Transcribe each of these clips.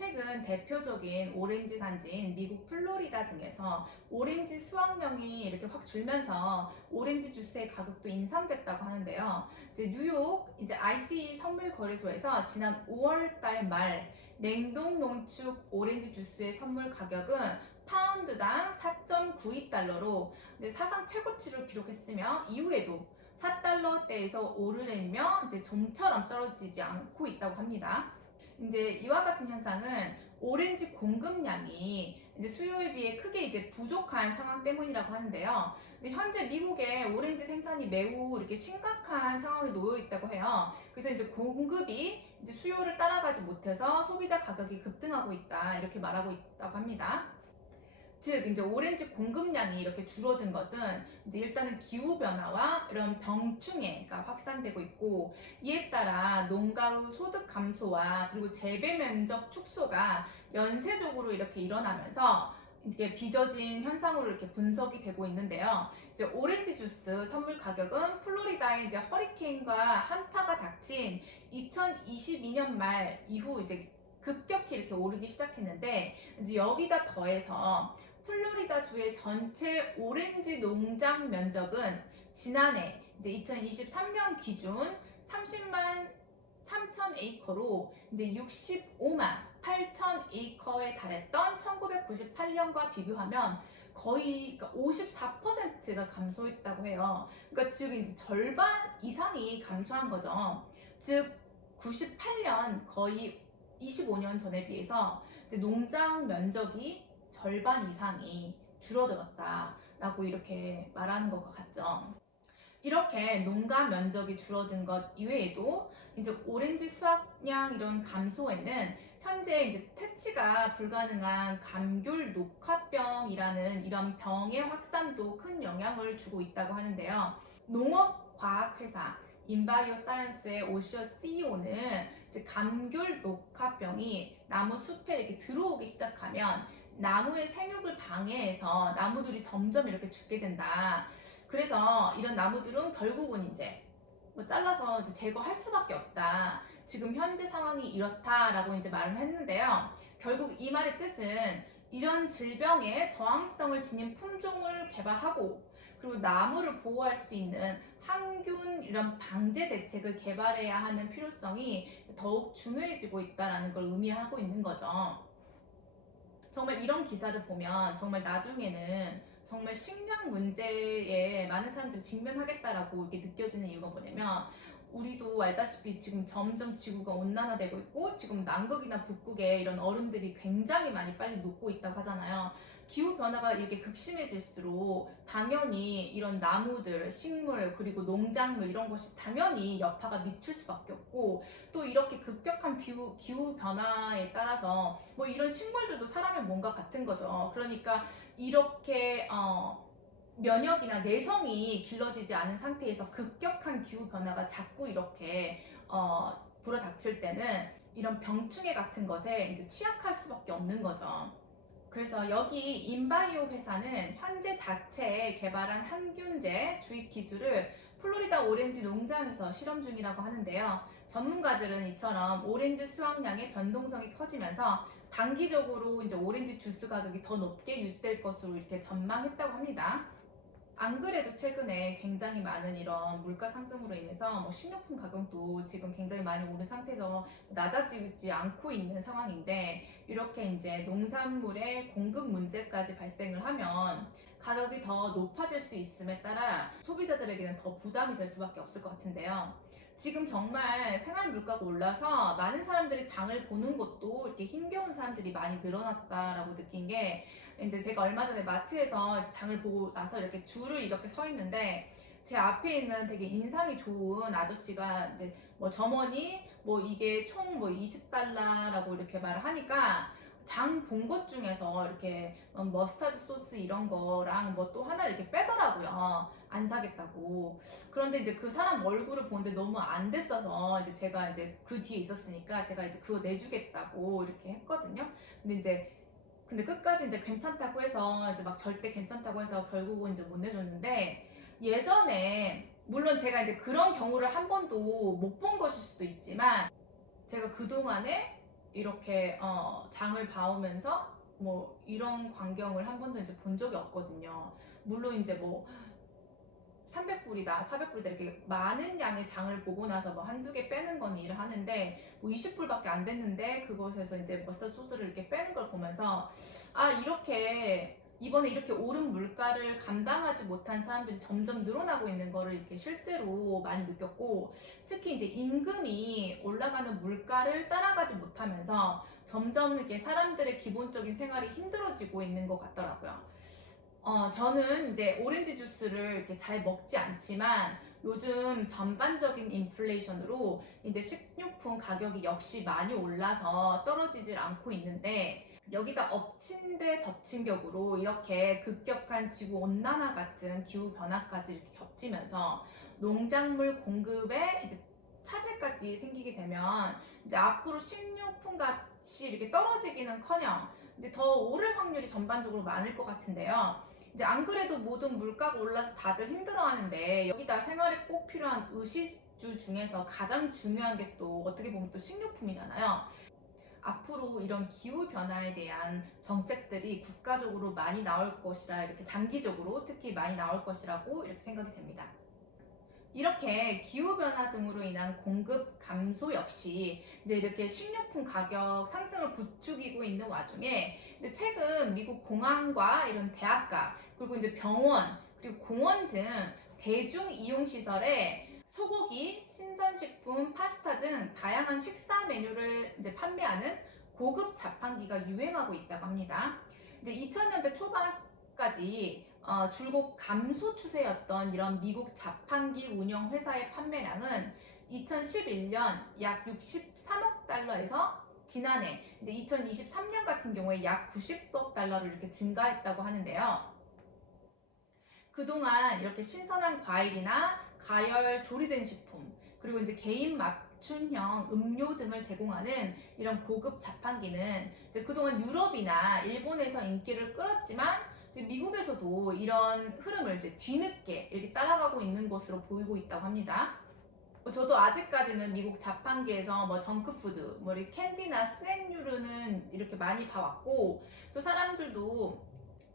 최근 대표적인 오렌지 산지인 미국 플로리다 등에서 오렌지 수확량이 이렇게 확 줄면서 오렌지 주스의 가격도 인상됐다고 하는데요. 이제 뉴욕 ICE 선물 거래소에서 지난 5월 달 말 냉동 농축 오렌지 주스의 선물 가격은 파운드당 4.92달러로 사상 최고치를 기록했으며 이후에도 4달러대에서 오르내리며 좀처럼 떨어지지 않고 있다고 합니다. 이제 이와 같은 현상은 오렌지 공급량이 수요에 비해 크게 부족한 상황 때문이라고 하는데요. 현재 미국의 오렌지 생산이 매우 이렇게 심각한 상황에 놓여 있다고 해요. 그래서 공급이 수요를 따라가지 못해서 소비자 가격이 급등하고 있다 이렇게 말하고 있다고 합니다. 즉 오렌지 공급량이 이렇게 줄어든 것은 일단은 기후 변화와 이런 병충해가 확산되고 있고, 이에 따라 농가의 소득 감소와 그리고 재배 면적 축소가 연쇄적으로 이렇게 일어나면서 이게 빚어진 현상으로 이렇게 분석이 되고 있는데요. 오렌지 주스 선물 가격은 플로리다의 허리케인과 한파가 닥친 2022년 말 이후 급격히 이렇게 오르기 시작했는데, 여기다 더해서 플로리다 주의 전체 오렌지 농장 면적은 지난해 2023년 기준 30만 3천 에이커로 65만 8천 에이커에 달했던 1998년과 비교하면 거의 54%가 감소했다고 해요. 그러니까 즉 절반 이상이 감소한 거죠. 즉 98년 거의 25년 전에 비해서 농장 면적이 절반 이상이 줄어들었다라고 이렇게 말하는 것 같죠. 이렇게 농가 면적이 줄어든 것 이외에도 오렌지 수확량 이런 감소에는 현재 퇴치가 불가능한 감귤 녹화병이라는 이런 병의 확산도 큰 영향을 주고 있다고 하는데요. 농업과학회사 인바이오 사이언스의 오시어 CEO는 감귤 녹화병이 나무 숲에 이렇게 들어오기 시작하면 나무의 생육을 방해해서 나무들이 점점 이렇게 죽게 된다. 그래서 이런 나무들은 결국은 잘라서 제거할 수밖에 없다. 지금 현재 상황이 이렇다라고 말을 했는데요. 결국 이 말의 뜻은 이런 질병에 저항성을 지닌 품종을 개발하고 그리고 나무를 보호할 수 있는 항균 이런 방제 대책을 개발해야 하는 필요성이 더욱 중요해지고 있다는 걸 의미하고 있는 거죠. 정말 이런 기사를 보면 정말 나중에는 정말 식량 문제에 많은 사람들이 직면하겠다라고 이게 느껴지는 이유가 뭐냐면, 우리도 알다시피 지금 점점 지구가 온난화되고 있고 지금 남극이나 북극에 이런 얼음들이 굉장히 많이 빨리 녹고 있다고 하잖아요. 기후 변화가 이렇게 극심해질수록 당연히 이런 나무들, 식물, 그리고 농작물 이런 것이 당연히 여파가 미칠 수밖에 없고, 또 이렇게 급격한 기후 변화에 따라서 뭐 이런 식물들도 사람의 몸과 같은 거죠. 그러니까 이렇게 면역이나 내성이 길러지지 않은 상태에서 급격한 기후 변화가 자꾸 이렇게 불어닥칠 때는 이런 병충해 같은 것에 취약할 수밖에 없는 거죠. 그래서 여기 인바이오 회사는 현재 자체에 개발한 항균제 주입 기술을 플로리다 오렌지 농장에서 실험 중이라고 하는데요. 전문가들은 이처럼 오렌지 수확량의 변동성이 커지면서 단기적으로 오렌지 주스 가격이 더 높게 유지될 것으로 이렇게 전망했다고 합니다. 안 그래도 최근에 굉장히 많은 이런 물가 상승으로 인해서 뭐 식료품 가격도 지금 굉장히 많이 오른 상태에서 낮아지지 않고 있는 상황인데, 이렇게 농산물의 공급 문제까지 발생을 하면 가격이 더 높아질 수 있음에 따라 소비자들에게는 더 부담이 될 수밖에 없을 것 같은데요. 지금 정말 생활 물가가 올라서 많은 사람들이 장을 보는 것도 이렇게 힘겨운 사람들이 많이 늘어났다라고 느낀 게, 제가 얼마 전에 마트에서 장을 보고 나서 이렇게 줄을 이렇게 서 있는데, 제 앞에 있는 되게 인상이 좋은 아저씨가 뭐 점원이 뭐 이게 총 뭐 20달러라고 이렇게 말을 하니까 장 본 것 중에서 이렇게 머스타드 소스 이런 거랑 뭐 또 하나를 이렇게 빼더라고요. 안 사겠다고. 그런데 그 사람 얼굴을 보는데 너무 안 됐어서 제가 그 뒤에 있었으니까 제가 그거 내주겠다고 이렇게 했거든요. 근데 끝까지 괜찮다고 해서 막 절대 괜찮다고 해서 결국은 못 내줬는데, 예전에 물론 제가 그런 경우를 한 번도 못 본 것일 수도 있지만 제가 그동안에 이렇게 장을 봐오면서 뭐 이런 광경을 한 번도 이제 본 적이 없거든요. 물론 이제 뭐 300불이다, 400불이다 이렇게 많은 양의 장을 보고 나서 뭐 한두 개 빼는 건 일을 하는데 뭐 20불밖에 안 됐는데 그것에서 이제 머스타드 소스를 이렇게 빼는 걸 보면서 아, 이렇게 이번에 이렇게 오른 물가를 감당하지 못한 사람들이 점점 늘어나고 있는 거를 이렇게 실제로 많이 느꼈고, 특히 이제 임금이 올라가는 물가를 따라가지 못하면서 점점 이렇게 사람들의 기본적인 생활이 힘들어지고 있는 것 같더라고요. 저는 이제 오렌지 주스를 이렇게 잘 먹지 않지만 요즘 전반적인 인플레이션으로 이제 식료품 가격이 역시 많이 올라서 떨어지질 않고 있는데, 여기다 엎친 데 덮친 격으로 이렇게 급격한 지구 온난화 같은 기후 변화까지 이렇게 겹치면서 농작물 공급에 이제 차질까지 생기게 되면 이제 앞으로 식료품 값이 이렇게 떨어지기는커녕 이제 더 오를 확률이 전반적으로 많을 것 같은데요. 이제 안 그래도 모든 물가가 올라서 다들 힘들어하는데 여기다 생활에 꼭 필요한 의식주 중에서 가장 중요한 게 또 어떻게 보면 또 식료품이잖아요. 앞으로 이런 기후 변화에 대한 정책들이 국가적으로 많이 나올 것이라, 이렇게 장기적으로 특히 많이 나올 것이라고 이렇게 생각이 됩니다. 이렇게 기후변화 등으로 인한 공급 감소 역시 이제 이렇게 식료품 가격 상승을 부추기고 있는 와중에 이제 최근 미국 공항과 이런 대학가, 그리고 이제 병원, 그리고 공원 등 대중 이용 시설에 소고기, 신선식품, 파스타 등 다양한 식사 메뉴를 이제 판매하는 고급 자판기가 유행하고 있다고 합니다. 이제 2000년대 초반까지 줄곧 감소 추세였던 이런 미국 자판기 운영 회사의 판매량은 2011년 약 63억 달러에서 지난해 이제 2023년 같은 경우에 약 90억 달러로 이렇게 증가했다고 하는데요. 그동안 이렇게 신선한 과일이나 가열 조리된 식품, 그리고 이제 개인 맞춤형 음료 등을 제공하는 이런 고급 자판기는 이제 그동안 유럽이나 일본에서 인기를 끌었지만 이제 미국에서도 이런 흐름을 이제 뒤늦게 이렇게 따라가고 있는 것으로 보이고 있다고 합니다. 저도 아직까지는 미국 자판기에서 뭐 정크푸드, 뭐 이렇게 캔디나 스낵류는 이렇게 많이 봐왔고, 또 사람들도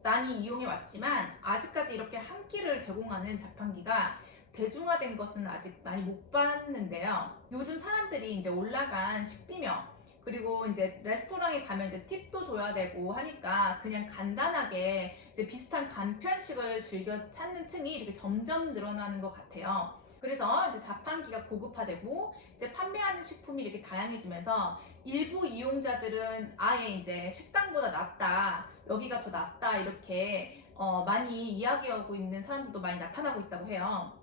많이 이용해 왔지만 아직까지 이렇게 한 끼를 제공하는 자판기가 대중화된 것은 아직 많이 못 봤는데요. 요즘 사람들이 이제 올라간 식비며, 그리고 이제 레스토랑에 가면 이제 팁도 줘야 되고 하니까 그냥 간단하게 이제 비슷한 간편식을 즐겨 찾는 층이 이렇게 점점 늘어나는 것 같아요. 그래서 이제 자판기가 고급화되고 이제 판매하는 식품이 이렇게 다양해지면서 일부 이용자들은 아예 이제 식당보다 낫다, 여기가 더 낫다 이렇게 많이 이야기하고 있는 사람들도 많이 나타나고 있다고 해요.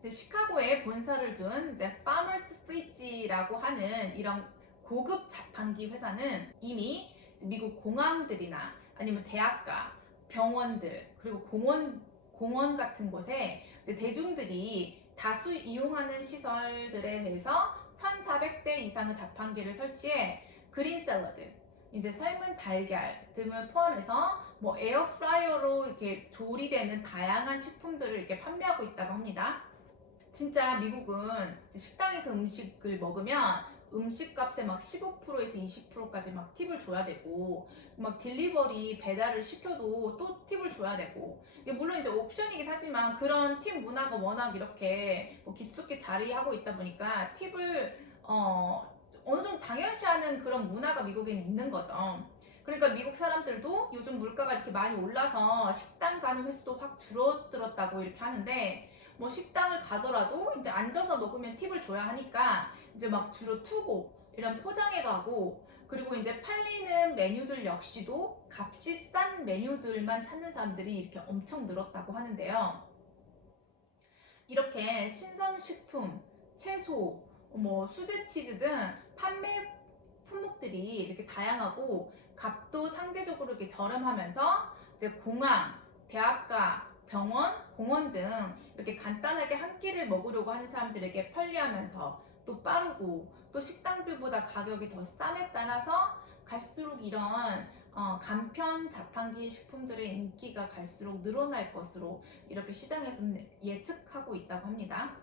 이제 시카고에 본사를 둔 이제 파머스 프리지라고 하는 이런 고급 자판기 회사는 이미 미국 공항들이나 아니면 대학가, 병원들, 그리고 공원 같은 곳에 이제 대중들이 다수 이용하는 시설들에 대해서 1,400대 이상의 자판기를 설치해 그린 샐러드, 이제 삶은 달걀 등을 포함해서 뭐 에어프라이어로 이렇게 조리되는 다양한 식품들을 이렇게 판매하고 있다고 합니다. 진짜 미국은 식당에서 음식을 먹으면 음식값에 막 15%에서 20%까지 막 팁을 줘야 되고, 막 딜리버리 배달을 시켜도 또 팁을 줘야 되고, 이게 물론 이제 옵션이긴 하지만 그런 팁 문화가 워낙 이렇게 뭐 깊숙이 자리하고 있다 보니까 팁을 어느 정도 당연시하는 그런 문화가 미국에는 있는 거죠. 그러니까 미국 사람들도 요즘 물가가 이렇게 많이 올라서 식당 가는 횟수도 확 줄어들었다고 이렇게 하는데, 뭐 식당을 가더라도 이제 앉아서 먹으면 팁을 줘야 하니까 이제 막 주로 투고 이런 포장해 가고, 그리고 이제 팔리는 메뉴들 역시도 값이 싼 메뉴들만 찾는 사람들이 이렇게 엄청 늘었다고 하는데요. 이렇게 신선식품, 채소, 뭐 수제 치즈 등 판매 품목들이 이렇게 다양하고 값도 상대적으로 이렇게 저렴하면서 이제 공항, 대학가, 병원, 공원 등 이렇게 간단하게 한 끼를 먹으려고 하는 사람들에게 편리하면서 또 빠르고, 또 식당들보다 가격이 더 쌈에 따라서 갈수록 이런 간편 자판기 식품들의 인기가 갈수록 늘어날 것으로 이렇게 시장에서는 예측하고 있다고 합니다.